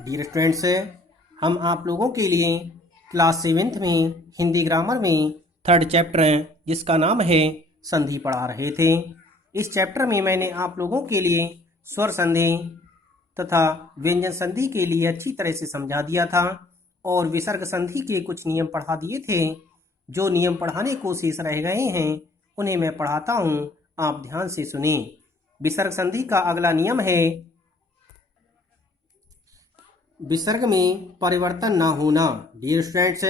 Dear students, हम आप लोगों के लिए क्लास 7th में हिंदी ग्रामर में 3rd चैप्टर जिसका नाम है संधि पढ़ा रहे थे। इस चैप्टर में मैंने आप लोगों के लिए स्वर संधि तथा व्यंजन संधि के लिए अच्छी तरह से समझा दिया था और विसर्ग संधि के कुछ नियम पढ़ा दिए थे। जो नियम पढ़ाने को शेष रह गए हैं उन्हें मैं पढ़ाता हूँ, आप ध्यान से सुने। विसर्ग संधि का अगला नियम है विसर्ग में परिवर्तन ना होना। डियर स्टूडेंट्स,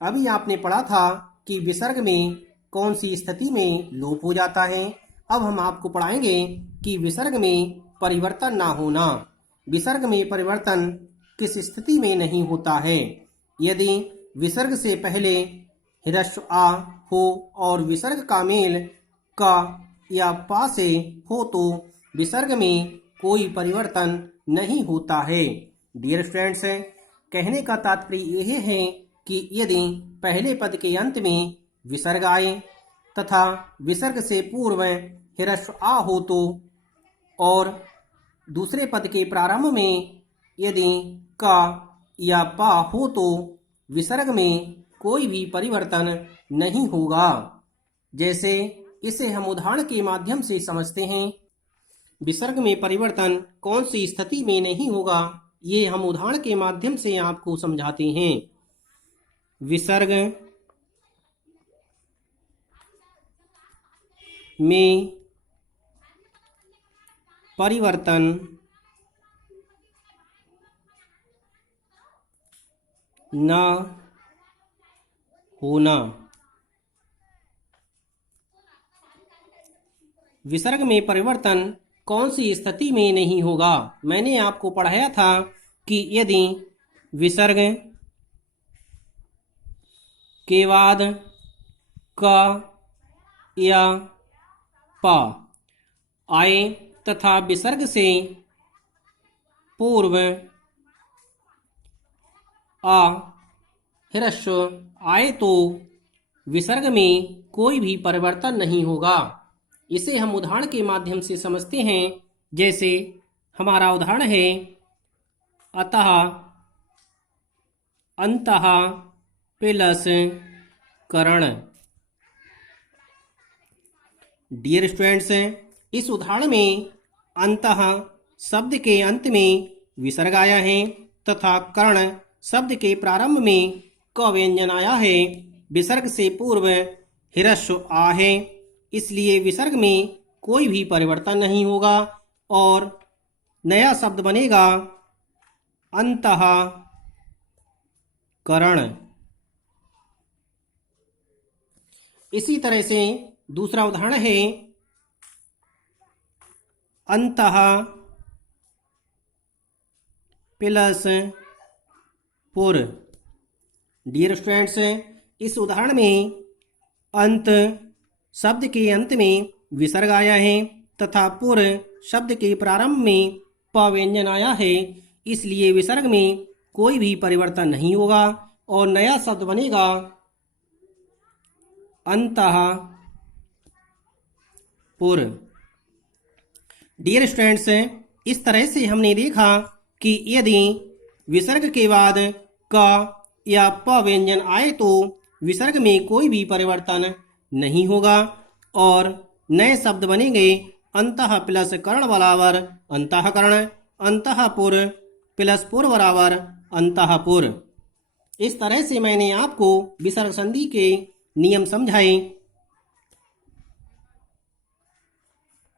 अभी आपने पढ़ा था कि विसर्ग में कौन सी स्थिति में लोप हो जाता है। अब हम आपको पढ़ाएंगे कि विसर्ग में परिवर्तन ना होना। विसर्ग में परिवर्तन किस स्थिति में नहीं होता है। यदि विसर्ग से पहले ह्रस्व आ हो और विसर्ग का मेल का या पा से हो तो विसर्ग में कोई परिवर्तन नहीं होता है। डियर स्टूडेंट्स, कहने का तात्पर्य यह है कि यदि पहले पद के अंत में विसर्ग आए तथा विसर्ग से पूर्व ह्रस्व आ हो तो और दूसरे पद के प्रारंभ में यदि का या पा हो तो विसर्ग में कोई भी परिवर्तन नहीं होगा। जैसे इसे हम उदाहरण के माध्यम से समझते हैं। विसर्ग में परिवर्तन कौन सी स्थिति में नहीं होगा, ये हम उदाहरण के माध्यम से आपको समझाते हैं। विसर्ग में परिवर्तन न होना। विसर्ग में परिवर्तन कौन सी स्थिति में नहीं होगा। मैंने आपको पढ़ाया था कि यदि विसर्ग के बाद का या पा आए तथा विसर्ग से पूर्व आ ह्रस्व आए तो विसर्ग में कोई भी परिवर्तन नहीं होगा। इसे हम उदाहरण के माध्यम से समझते हैं। जैसे हमारा उदाहरण है अतः अंतः प्लस करण। डियर स्टूडेंट्स, इस उदाहरण में अंतः शब्द के अंत में विसर्ग आया है तथा कर्ण शब्द के प्रारंभ में क व्यंजन आया है। विसर्ग से पूर्व ह्रस्व आ है, इसलिए विसर्ग में कोई भी परिवर्तन नहीं होगा और नया शब्द बनेगा अंतः करण। इसी तरह से दूसरा उदाहरण है अंतः प्लस पुर। डियर स्टूडेंट्स, इस उदाहरण में अंत शब्द के अंत में विसर्ग आया है तथा पुर शब्द के प्रारंभ में प व्यंजन आया है, इसलिए विसर्ग में कोई भी परिवर्तन नहीं होगा और नया शब्द बनेगा अंतः पुर। डियर स्टूडेंट्स, इस तरह से हमने देखा कि यदि विसर्ग के बाद क या प व्यंजन आए तो विसर्ग में कोई भी परिवर्तन नहीं होगा और नए शब्द बनेंगे अंतः प्लस कर्ण बराबर अंतःकरण, अंतःपुर प्लस पुर बराबर अंतःपुर। इस तरह से मैंने आपको विसर्ग संधि के नियम समझाए।